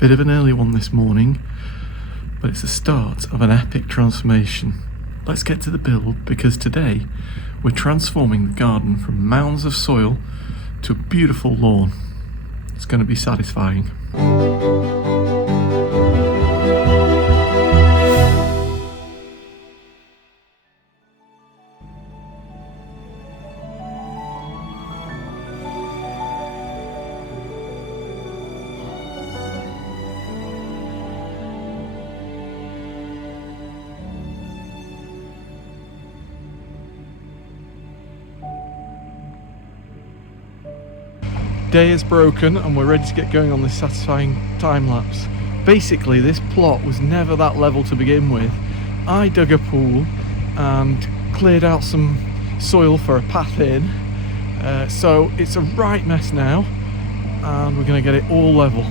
Bit of an early one this morning, but it's the start of an epic transformation. Let's get to the build, because today we're transforming the garden from mounds of soil to a beautiful lawn. It's going to be satisfying. Day is broken and we're ready to get going on this satisfying time lapse. Basically, this plot was never that level to begin with. I dug a pool and cleared out some soil for a path in, so it's a right mess now, and we're going to get it all level.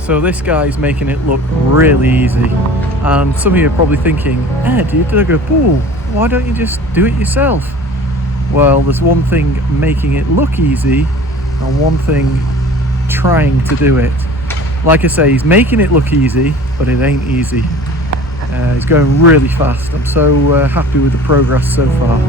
So this guy's making it look really easy, and some of you are probably thinking, Ed, you dug a pool, why don't you just do it yourself? Well, there's one thing making it look easy and one thing trying to do it. Like I say, he's making it look easy, but it ain't easy. He's going really fast. I'm so happy with the progress so far.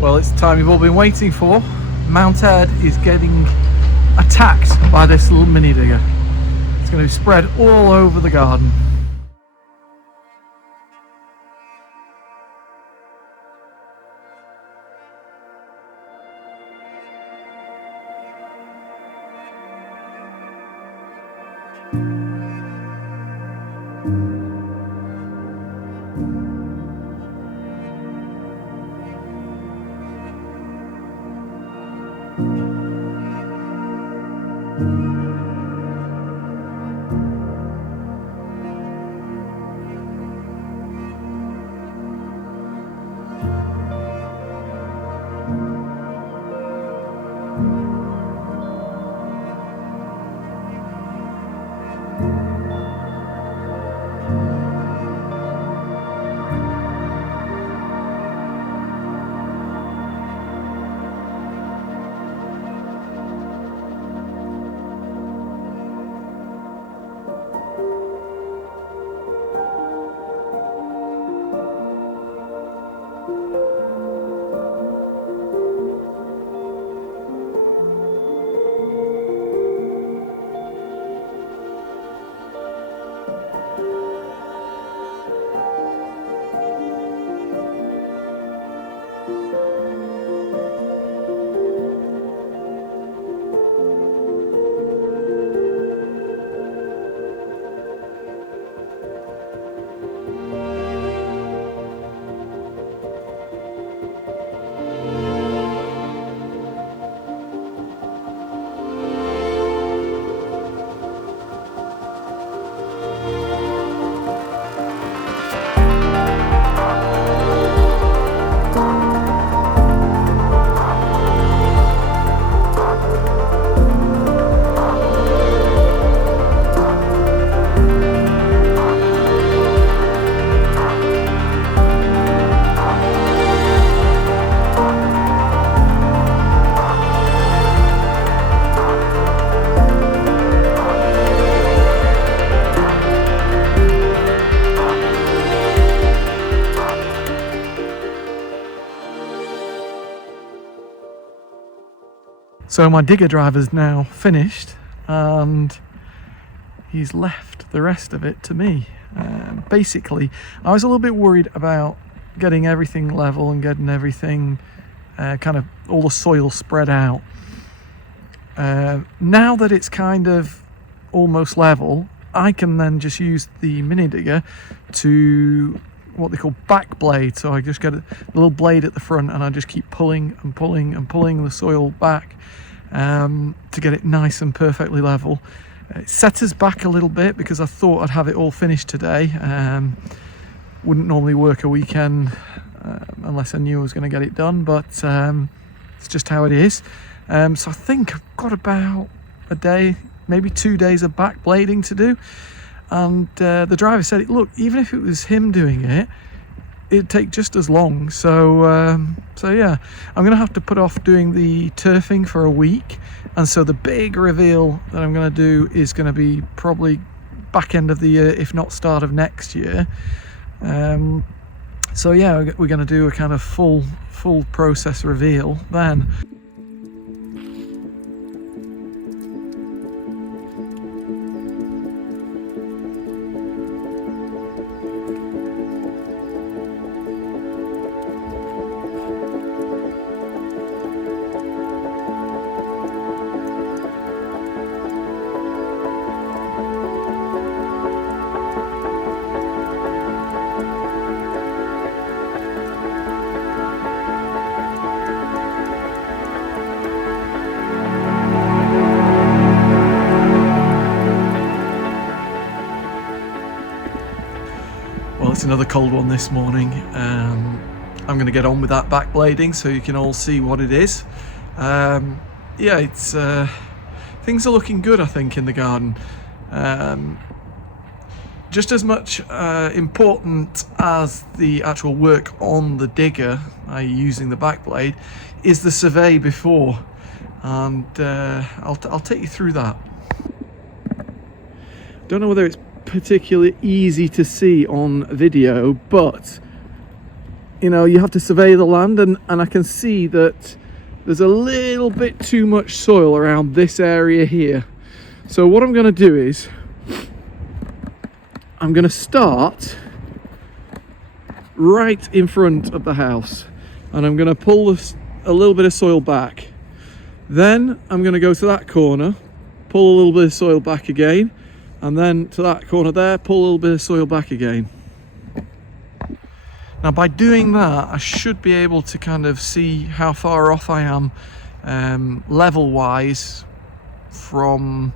Well, it's the time you've all been waiting for. Mount Edd is getting attacked by this little mini digger. It's going to be spread all over the garden. So my digger driver's now finished and he's left the rest of it to me. Basically, I was a little bit worried about getting everything level and getting everything kind of all the soil spread out. Now that it's kind of almost level, I can then just use the mini digger to what they call back blade. So I just get a little blade at the front and I just keep pulling and pulling and pulling the soil back to get it nice and perfectly level. It set us back a little bit because I thought I'd have it all finished today. Wouldn't normally work a weekend unless I knew I was going to get it done, but it's just how it is. So I think I've got about a day, maybe 2 days of back blading to do. And the driver said, look, even if it was him doing it, it'd take just as long. So yeah, I'm going to have to put off doing the turfing for a week. And so the big reveal that I'm going to do is going to be probably back end of the year, if not start of next year. So yeah, we're going to do a kind of full process reveal then. Well, it's another cold one this morning. I'm going to get on with that back blading so you can all see what it is. Yeah, it's things are looking good, I think, in the garden. Just as much important as the actual work on the digger, i.e. using the back blade, is the survey before, and I'll take you through that. Don't know whether it's particularly easy to see on video, but you know, you have to survey the land, and I can see that there's a little bit too much soil around this area here. So what I'm going to do is I'm going to start right in front of the house, and I'm going to pull a little bit of soil back. Then I'm going to go to that corner, pull a little bit of soil back again, and then to that corner there, pull a little bit of soil back again. Now by doing that, I should be able to kind of see how far off I am level wise from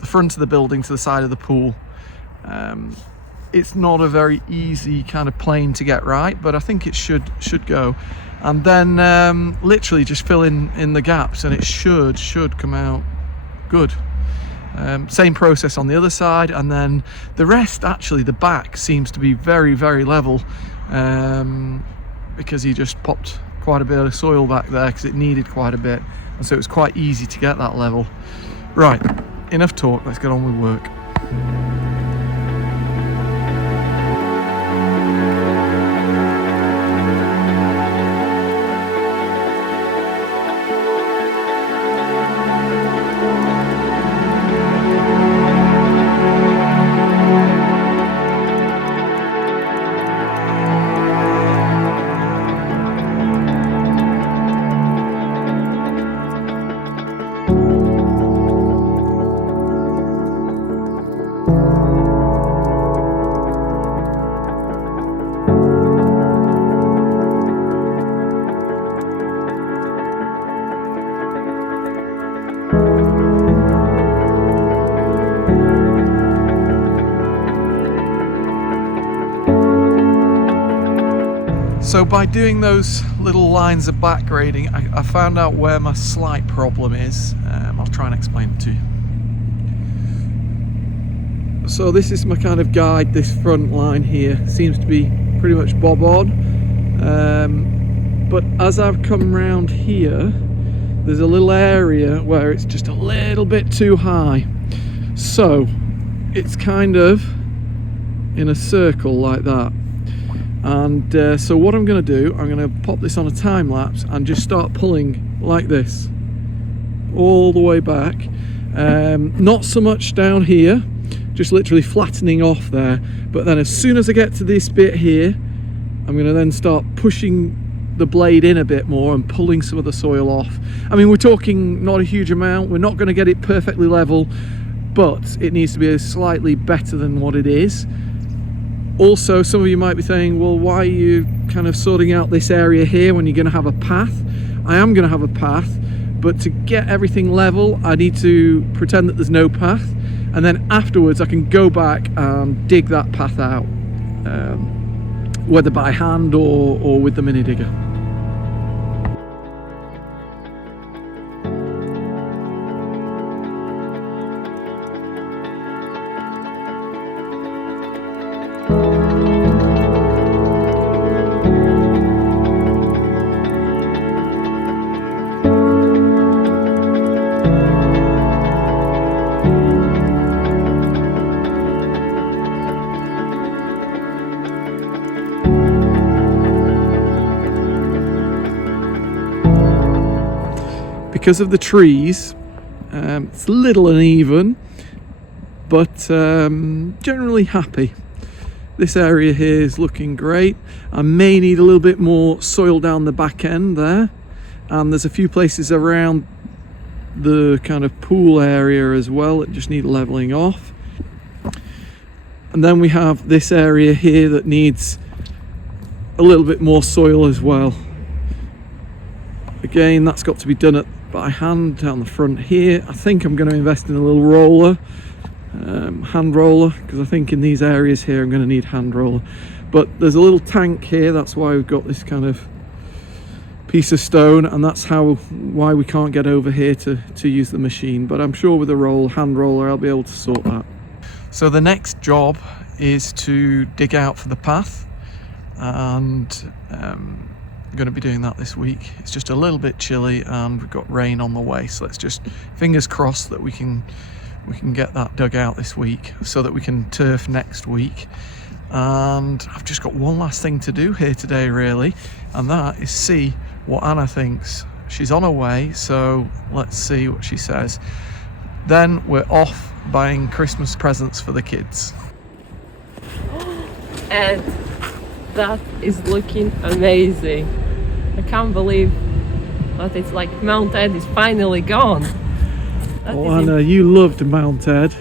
the front of the building to the side of the pool. It's not a very easy kind of plane to get right, but I think it should go. And then literally just fill in the gaps, and it should come out good. Same process on the other side, and then the rest, actually the back seems to be very, very level, because he just popped quite a bit of soil back there because it needed quite a bit, and so it was quite easy to get that level. Right, enough talk, let's get on with work. So by doing those little lines of back grading, I found out where my slight problem is. I'll try and explain it to you. So this is my kind of guide. This front line here seems to be pretty much bob on. But as I've come round here, there's a little area where it's just a little bit too high. So it's kind of in a circle like that. And so what I'm going to do, I'm going to pop this on a time lapse and just start pulling like this all the way back. Not so much down here, just literally flattening off there. But then as soon as I get to this bit here, I'm going to then start pushing the blade in a bit more and pulling some of the soil off. I mean, we're talking not a huge amount. We're not going to get it perfectly level, but it needs to be slightly better than what it is. Also, some of you might be saying, well, why are you kind of sorting out this area here when you're going to have a path? I am going to have a path, but to get everything level, I need to pretend that there's no path, and then afterwards I can go back and dig that path out, whether by hand or with the mini digger. Because of the trees, it's a little uneven, but generally happy. This area here is looking great. I may need a little bit more soil down the back end there, and there's a few places around the kind of pool area as well that just need leveling off. And then we have this area here that needs a little bit more soil as well. Again, that's got to be done by hand down the front here. I think I'm going to invest in a little roller, hand roller, because I think in these areas here I'm going to need hand roller. But there's a little tank here, that's why we've got this kind of piece of stone, and that's why we can't get over here to use the machine. But I'm sure with a hand roller I'll be able to sort that. So the next job is to dig out for the path, and I'm going to be doing that this week. It's just a little bit chilly and we've got rain on the way, so let's just fingers crossed that we can get that dug out this week so that we can turf next week. And I've just got one last thing to do here today really, and that is see what Anna thinks. She's on her way, so let's see what she says. Then we're off buying Christmas presents for the kids. Edd, that is looking amazing. I can't believe that it's like Mount Edd is finally gone. Oh, Anna, you loved Mount Edd.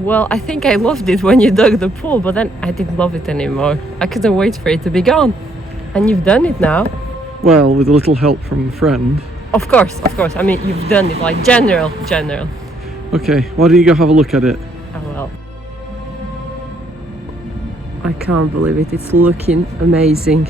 Well, I think I loved it when you dug the pool, but then I didn't love it anymore. I couldn't wait for it to be gone. And you've done it now. Well, with a little help from a friend. Of course. I mean, you've done it, like general. Okay, why don't you go have a look at it? Oh well. I can't believe it. It's looking amazing.